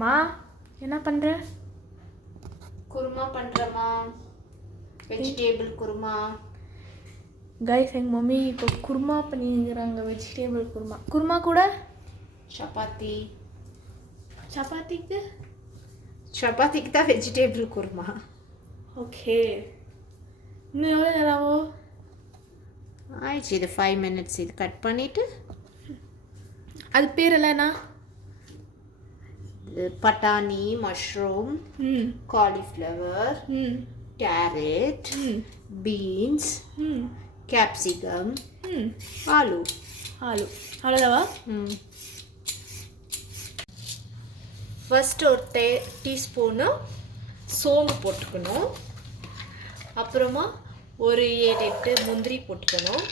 மா என்ன பண்ணுற? குருமா பண்ணுறேம்மா. வெஜிடேபிள் குருமா. கைஸ், எங்கள் மம்மி இப்போ குருமா பண்ணிக்கிறாங்க. வெஜிடேபிள் குருமா. குருமா கூட சப்பாத்தி. சப்பாத்திக்கு தான் வெஜிடேபிள் குருமா. ஓகே. இன்னும் எவ்வளோ நேரம் ஆகும்? ஆயிடுச்சு. இது 5 minutes. இது கட் பண்ணிவிட்டு அது பேர் இல்லைண்ணா? பட்டாணி, mushroom, cauliflower, carrot, beans, capsicum, ஆலு. அவ்வளோதாவா? ஃபஸ்ட்டு ஒரு டீஸ்பூனு சோம்பு போட்டுக்கணும். அப்புறமா ஒரு 7-8 முந்திரி போட்டுக்கணும்.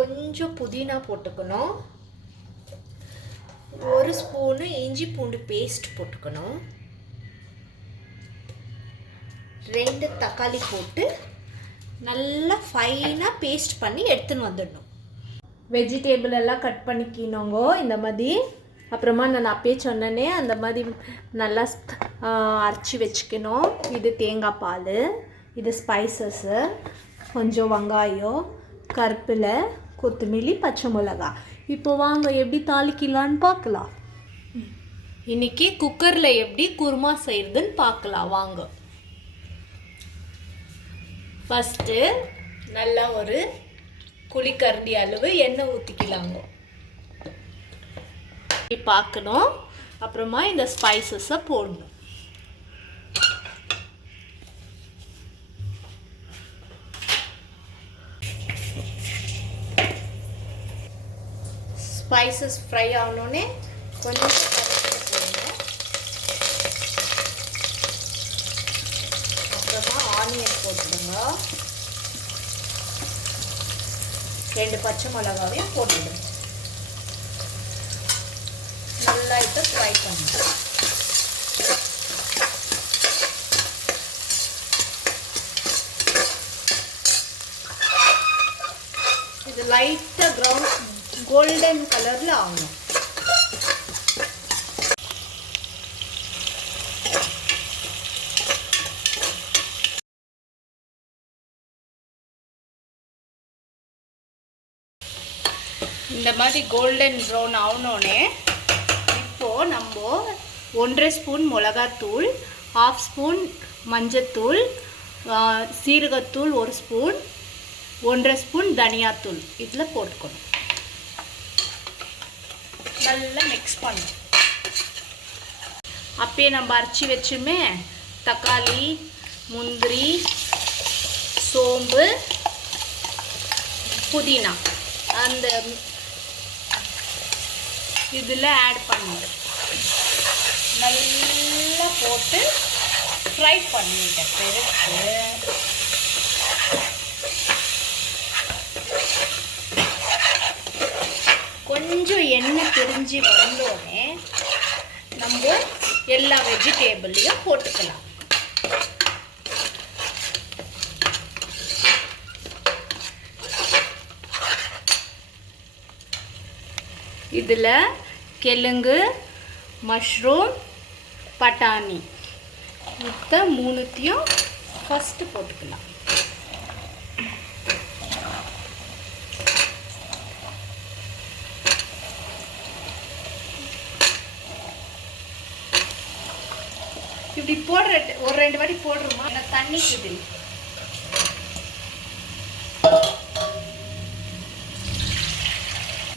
கொஞ்சம் புதினா போட்டுக்கணும். ஒரு ஸ்பூனு இஞ்சி பூண்டு பேஸ்ட் போட்டுக்கணும். 2 தக்காளி போட்டு நல்லா ஃபைனாக பேஸ்ட் பண்ணி எடுத்துன்னு வந்துடணும். வெஜிடேபிள் எல்லாம் கட் பண்ணிக்கணுங்கோ இந்த மாதிரி. அப்புறமா நான் அப்பயே சொன்னேனே அந்த மாதிரி நல்லா அரைச்சி வச்சுக்கணும். இது தேங்காய் பால், இது ஸ்பைசஸ்ஸு, கொஞ்சம் வெங்காயம், கருப்பில், கொத்தமல்லி, பச்சை மிளகா. இப்போ வாங்க எப்படி தாளிக்கலான்னு பார்க்கலாம். இன்றைக்கி குக்கரில் எப்படி குருமா செய்கிறதுன்னு பார்க்கலாம் வாங்க. ஃபஸ்ட்டு நல்லா ஒரு குழிக்கரண்டி அளவு எண்ணெய் ஊற்றிக்கலாங்க. பார்க்கணும். அப்புறமா இந்த ஸ்பைசஸை போடணும். ஸ்பைசஸ் ஃப்ரை ஆகணுன்னே கொஞ்சம் போடணும். அப்புறமா ஆனியன் போட்டுடுங்க. 2 பச்சை மிளகாவையும் போட்டுடுங்க. நல்லா இதை ஃப்ரை பண்ணணும். இது லைட்டாக கோல்டன் கலரில் ஆகணும். இந்த மாதிரி கோல்டன் ப்ரௌன் ஆகணுன்னே இப்போது நம்ம 1.5 ஸ்பூன் மிளகாத்தூள், 1/2 ஸ்பூன் மஞ்சத்தூள், சீரகத்தூள் 1 ஸ்பூன், 1.5 ஸ்பூன் தனியாத்தூள் இதில் போட்டுக்கணும். நல்லா மிக்ஸ் பண்ணணும். அப்பயே நம்ம அரைச்சி வச்சுமே தக்காளி, முந்திரி, சோம்பு, புதினா அந்த இதில் ஆட் பண்ணணும். நல்லா போட்டு ஃப்ரை பண்ணிட்ட பிறகு கொஞ்சம் எண்ணெய் பிரிஞ்சு வந்தோடனே நம்ம எல்லா வெஜிடேபிளையும் போட்டுக்கலாம். இதில் கிழங்கு, மஷ்ரூம், பட்டாணி இதை 3த்தையும் ஃபஸ்ட்டு போட்டுக்கலாம். இப்படி போடுற ஒரு 2 வாட்டி போடுறோமா, எனக்கு தண்ணிக்குது.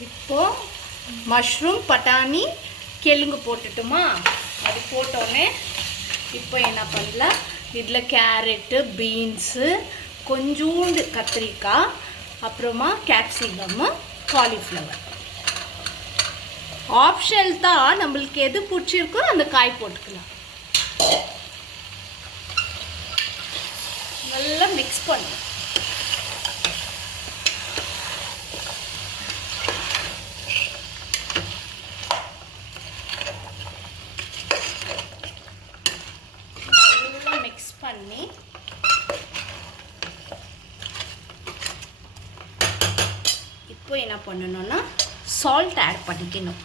இப்போ மஷ்ரூம், பட்டாணி, கிழங்கு போட்டுட்டுமா, அது போட்டோன்னே இப்போ என்ன பண்ணலாம், இதில் கேரட்டு, பீன்ஸு, கொஞ்சோண்டு கத்திரிக்காய், அப்புறமா கேப்சிகம்மு, காலிஃப்ளவர். ஆப்ஷனல் தான், நம்மளுக்கு எது பிடிச்சிருக்கோ அந்த காய் போட்டுக்கலாம். நல்லா மிக்ஸ் பண்ணு. பண்ணி இப்போ என்ன பண்ணணும்னா சால்ட் ஆட் பண்ணிக்கணும்.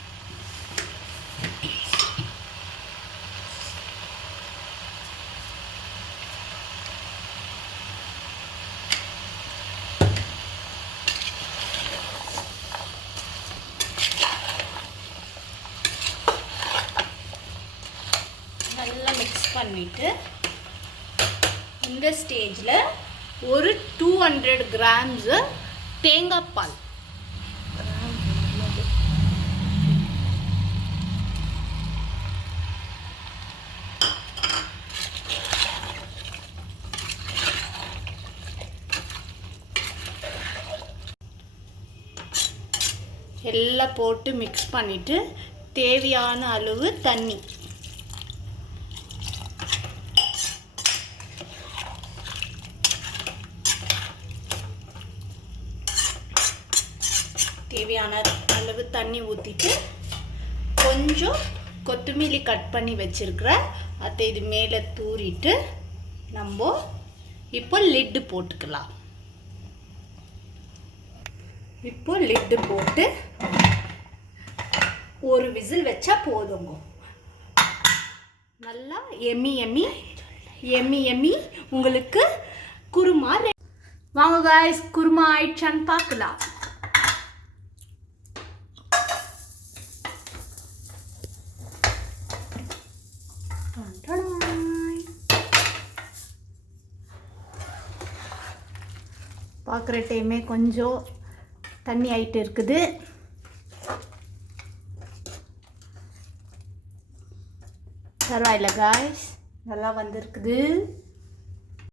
பண்ணிவிட்டு இந்த ஸ்டேஜில் ஒரு 200 கிராம்ஸு தேங்காய் பால் எல்லாம் போட்டு மிக்ஸ் பண்ணிவிட்டு தேவையான அளவு தண்ணி தேவையான அளவு தண்ணி ஊற்றிட்டு கொஞ்சம் கொத்தமல்லி கட் பண்ணி வச்சுருக்கிறேன் அதை இது மேலே தூரிட்டு நம்ம இப்போ லிட்டு போட்டுக்கலாம். இப்போ லிட்டு போட்டு ஒரு விசில் வச்சா போதுங்க. நல்லா எம்மி எம்மி எம்மி எம்மி உங்களுக்கு குருமா. வாங்க गाइस, குருமா ஆயிடுச்சான்னு பார்க்கலாம். பார்க்குற டைமே கொஞ்சம் தண்ணி ஆயிட்டு இருக்குது. பரவாயில்ல गाइस, நல்லா வந்திருக்குது.